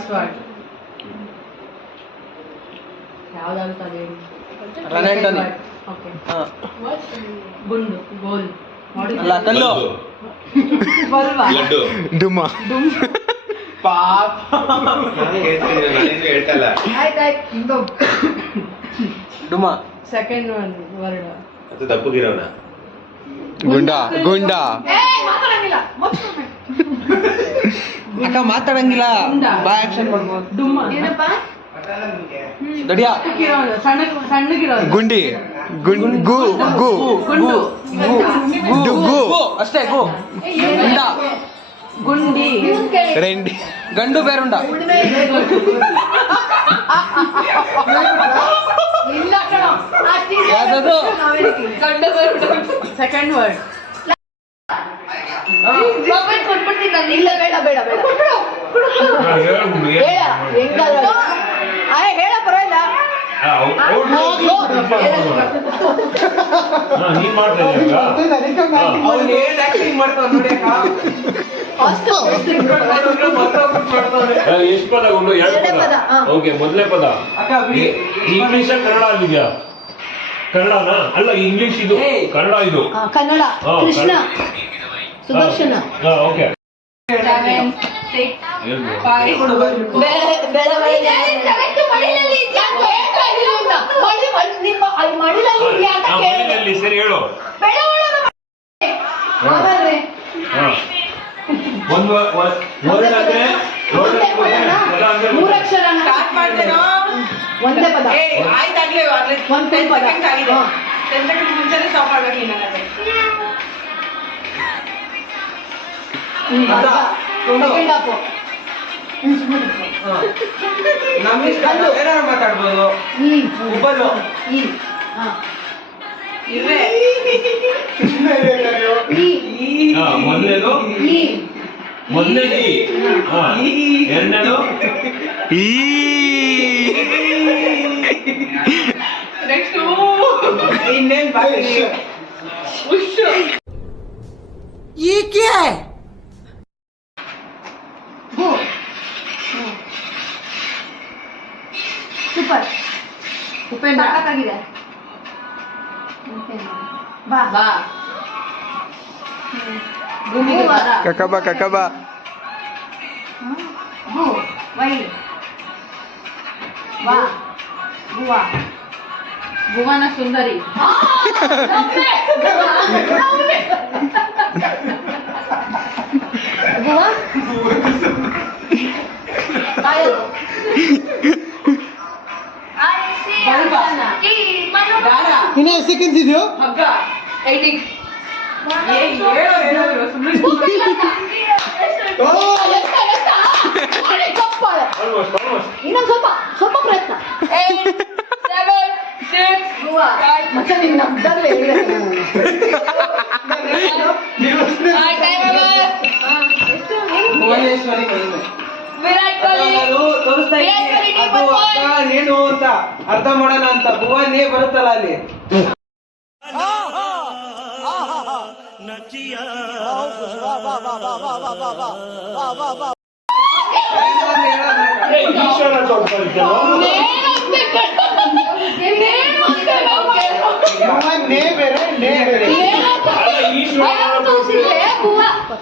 First word ಯಾವ್ದಂತ ಹೇಳಿ. Okay ಗುಂಡು ಗೋಲ್ ಅಲ್ಲ ಕಲ್ಲು ಬಲ್ವಾ ಡುಮ್ಮ ಪಾಪ ಹೇಳ್ತಲ್ಲ ಆಯ್ತಾಯ್ತು. ಡುಮ್ಮ ಸೆಕೆಂಡ್ ವರ್ಡ್ ಅದು ದಪ್ಪಗಿರೋನ ಗುಂಡ ಗುಂಡ ಅಕ್ಕ ಮಾತಾಡಂಗಿಲ್ಲ ಬಾ ಆಕ್ಷನ್ ಮಾಡ್ಬೋದು. ಡುಮ್ಮ ಏನಪ್ಪ ದಡಿಯಾ ಸಣ್ಣಗಿರೋದು ಗುಂಡಿ ಗು ಗು ಗು ಗುಂಡು ಗು ಅಷ್ಟೇ ಗು ಗುಂಡ ಗುಂಡಿ ರೆಂಡಿ ಗಂಡು ಬೇರುಂಡ ಯಾವ್ದದು ಸೆಕೆಂಡ್ ವರ್ಡ್ ಇಲ್ಲ ಬೇಡ ಬೇಡ ಬೇಡ ಹೇಳ ಪರವಾಗಿಲ್ಲ. ನೀನ್ ಮಾಡ್ತಾ ಅವ್ನು ಏನ್ ಆಕ್ಟಿಂಗ್ ಮಾಡ್ತಾವ ನೋಡಿ ಎಷ್ಟು ಪದ ಉಂಟು? ಎರಡು ಪದ. ಓಕೆ, ಮೊದಲೇ ಪದ ಇಂಗ್ಲಿಷ್ ಕನ್ನಡ ಆಗಿದ್ಯಾ? ಕನ್ನಡನಾ? ಅಲ್ಲ, ಇಂಗ್ಲಿಷ್ ಇದು, ಕನ್ನಡ ಇದು. ಕನ್ನಡ ಕೃಷ್ಣ ಸುದರ್ಶನ. ಓಕೆ, ಮಡಿಲಲ್ಲಿ ಸರಿ ಹೇಳು. ಒಂದು ವರ್ಡ್ ಆದ್ರೆ ಮೂರಕ್ಷರ ಒಂದೇ ಪದ. ಆಯ್ತಾಗ್ಲೇ ಒಂದ್ ಪದ. ಮುಂಚೆನೆ ಸ್ಟಾಪ್ ಮಾಡ್ಬೇಕು. ಸೆಕೆಂಡ್ ಹಾಫು ನಮ್ಮಿಷ್ಟ ಏನಾದ್ರು ಮಾತಾಡ್ಬೋದು. ಉಬ್ಬಲು ಮೊದಲೇದು ಮೊದಲನೇ ಎರಡನೇದು ಇನ್ನೇನ್ ಈಕೆ ಸೂಪರ್ ಉಪೇಂದ್ರ ಸಾಕಾಗಿದೆ. ಬಾ ಬಾ ಭೂಮಿಗೆ ಬರ ಕಕಬ ಕಕಬ ಭೂ ವೈ ಬಾ ಭುವಾ ಭುವನ ಸುಂದರಿ ಭುವಾ ಕಾಯೋದು ಇನ್ನು ಸೆಕೆಂಡ್ಸ್ ಇದೆಯೋ ಹಗ್ಗ ಏಟಿಂಗ್ ಇನ್ನೊಂದು ಸ್ವಲ್ಪ ಸ್ವಲ್ಪ ಪ್ರಯತ್ನ. ಮತ್ತೆ ನಿನ್ನ ಹಬ್ಬದಲ್ಲೇ ಭುವನೇಶ್ವರಿ ತೋರಿಸ್ತಾ ಇದ್ದೀನಿ. ಅದು ಅಕ್ಕ ನೀನು ಅಂತ ಅರ್ಥ ಮಾಡೋಣ ಅಂತ ಭುವನೇ ಬರುತ್ತಲ್ಲ ಅಲ್ಲಿ.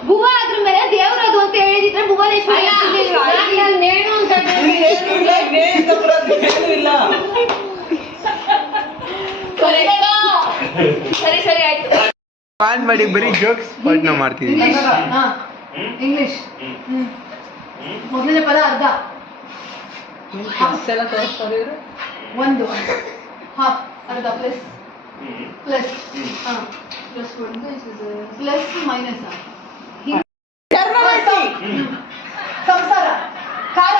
ಭುವ ಅದ್ರ ಮೇಲೆ ದೇವರದು ಅಂತ ಹೇಳಿದ್ರೆ ಭುವನೇಶ್ವರಿ ನೇಣು ಅಂತ ಇಲ್ಲ ಸರಿ ಸರಿ ಆಯ್ತು. ಪಾನ್ ಮಾಡಿ ಬರೀ ಜೋಕ್ಸ್ ಪಾಟ್ನ ಮಾಡ್ತೀವಿ. ಇಂಗ್ಲಿಷ್ ಮೊದಲನೇ ಪದ ಅರ್ಧ ಎಲ್ಲ ತೋರಿಸ್ತಾರೆ ಇವರು. ಒಂದು ಹಾಫ್ ಅರ್ಧ plus plus plus plus minus ಸಂಸಾರ ಕಾರ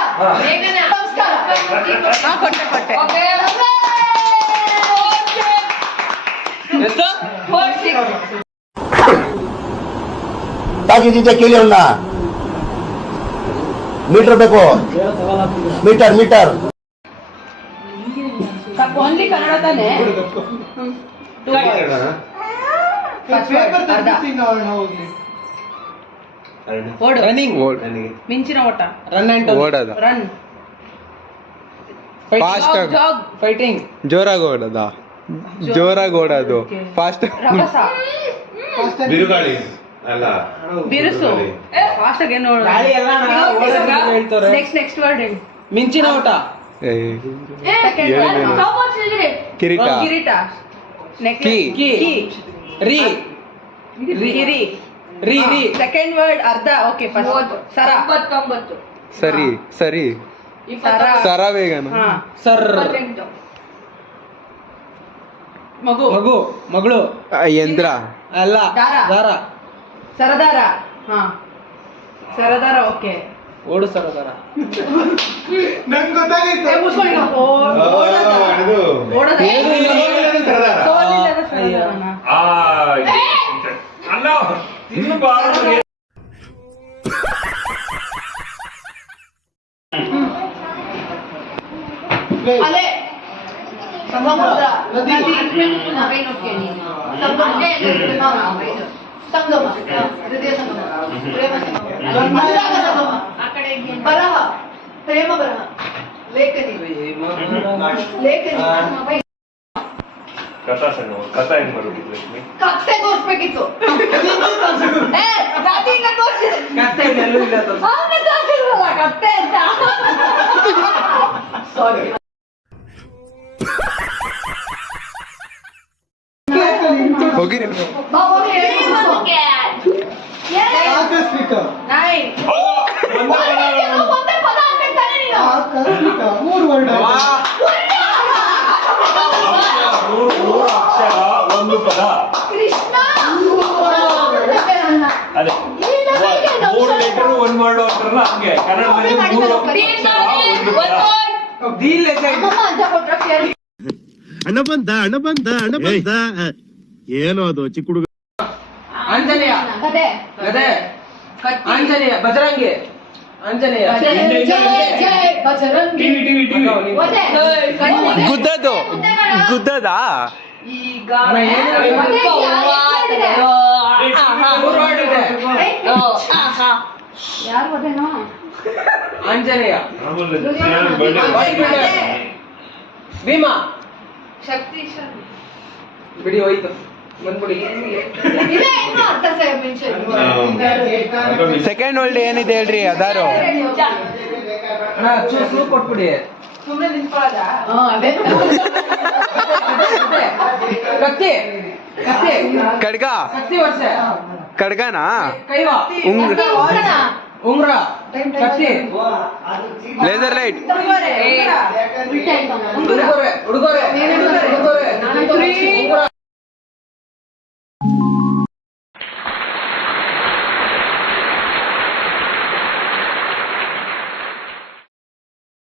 ಸಂಸ್ಕಾರ ಕೊಟ್ಟೆ ಎಷ್ಟು ತಾಕಿದ್ದೆ ಕೇಳಿ ಅವನ್ನ ಮೀಟರ್ ಬೇಕು ಮೀಟರ್ ಮೀಟರ್ ಓನ್ಲಿ ಕನ್ನಡ ತಾನೆ. ಓಡು ರನ್ನಿಂಗ್ ಮಿಂಚಿನ ಓಟ ರನ್ ಅಂಡ್ ಓಡೋದ ರನ್ ಫಾಸ್ಟ್ ಜಾಗ್ ಫೈಟಿಂಗ್ ಜೋರಾಗಿ ಓಡೋದ ಜೋರಾಗಿ ಓಡೋದು ಫಾಸ್ಟ್ ರಭಸ ಬಿರುಗಾಳಿ ಅಲ್ಲ ಬಿರುಸು ಫಾಸ್ಟ್ ಆಗಿ ಏನು ಗಾಳಿ ಎಲ್ಲ ಹೇಳ್ತಾರೆ ನೆಕ್ಸ್ಟ್ ವರ್ಡ್ ಹೇಳಿ ಮಿಂಚಿನ ಓಟ ಕಿರೀಟ ಕಿರೀಟ ಕೀ. ಕೀ ರೀ ಕಿರಿ ರೀ ರೀ ಸೆಕೆಂಡ್ ವರ್ಡ್ ಅರ್ಧ ಓಕೆ ಫಸ್ಟ್ ಸರ ಸರಿ ಸರಿ ಸರ ಸರ ಬೇಗನ ಹಾ ಸರ್ ಮಗು ಮಗು ಮಗಳು ಯಂತ್ರ ಅಲ್ಲ ದಾರ. ದಾರ ಸರದಾರ ಹಾ ಸರದಾರ ಓಕೆ ಓಡು ಸರದಾರ ನಂಗೆ ಗೊತ್ತಾಗೈತೆ ಏನು ಇಲ್ಲ. ಸೋಲಿಲ್ಲದ ಸರದಾರನ ಅಲ್ಲ ತಿನ್ನಬಾರದು ಅಲೆ ಸಮುದ್ರ ನದಿ ಸಂಗಮ ಹೃದಯ ಸಂಗಮ ಪ್ರೇಮ ಸಂಗಮ ಅನುರಾಗ ಸಂಗಮ ಬರಹ ಪ್ರೇಮ ಬರಹ ಲೇಖನಿ ಲೇಖನಿ ಕಥಾ ಸಂಗಮ ಕಥಾ ಹೆಂಗ್ ಬರೋದಿಲ್ಲ ಲಕ್ಷ್ಮಿ ಕತ್ತೆ ತೋರ್ಸ್ಬೇಕಿತ್ತು ಕತ್ತೆ ಎಲ್ಲೂ ಇಲ್ಲ ತೋರ್ಸು. ಕತ್ತೆ ಅಂತ ಸಾರಿ ಹೋಗಿರಿ ನೈನ್ ಒಂದೇ ಪದ ಅನ್ಬೇಕು ತಾನೇ ನೀನು ವಾ. ಮೂರು ಅಕ್ಷರ ಒಂದು ಪದ ಕೃಷ್ಣ ಅದೇ ಮೂರು ಲೆಟರ್ ಒಂದ್ ವರ್ಡ್ ಅಂತಾರಲ್ಲ ಹಂಗೆ ಕನ್ನಡದಲ್ಲಿ ಮೂರು ಅಕ್ಷರ ಒಂದು ಪದ ದಿ ಲೆಜೆಂಡ್ ಅಮ್ಮಮ್ಮ ಅಂತ ಕೊಟ್ರ ಕೇಳಿ ಅಣ್ಣ ಬಂದ ಏನೋ ಅದು ಚಿಕ್ಕ ಹುಡುಗ ಆಂಜನೇಯ ಕತೆ ಅದೇ ಆಂಜನೇಯ ಬಜರಂಗಿ ಆಂಜನೇಯ ಜಯ ಜಯ ಜಯ ಬಜರಂಗಿ ಟಿವಿ ಟಿವಿ ಟಿವಿ ಒದೆ ಗುದ್ದದು ಗುದ್ದದ ಈಗ ಅಣ್ಣ, ಏನು ಒದೆ ಮೂರು ವರ್ಡ್ ಇದೆ ಯಾರು ಒದೆನೋ ಆಂಜನೇಯ ಬರ್ಡೇ ಭೀಮಾ ಶಕ್ತಿಶಾಲಿ ಬಿಡಿ ಹೋಯ್ತು ಬಂದ್ಬಿಡಿ ಇದೆ ಇನ್ನು ಅರ್ಥ ಮೆನ್ಷನ್ ಸೆಕೆಂಡ್ ವರ್ಲ್ಡ್ ಏನಿದೆ ಹೇಳ್ರಿ ಅದಾರು ಅಣ್ಣ ಚೂರು ಕೊಟ್ಬಿಡಿ ಸುಮ್ಮನೆ ನಿಂತ್ಕೊಳ್ಳೋದ ಅದೇ ಕತ್ತಿ ಕತ್ತಿ ಖಡ್ಗ ಕತ್ತಿ ವರ್ಷ ಖಡ್ಗನಾ ಕೈವಾ ಉಂಗ್ರ ಉಂಗ್ರ ಕತ್ತಿ ಲೇಸರ್ ಲೈಟ್ ಉಡುಗೊರೆ ಉಡುಗೊರೆ ಉಡುಗೊರೆ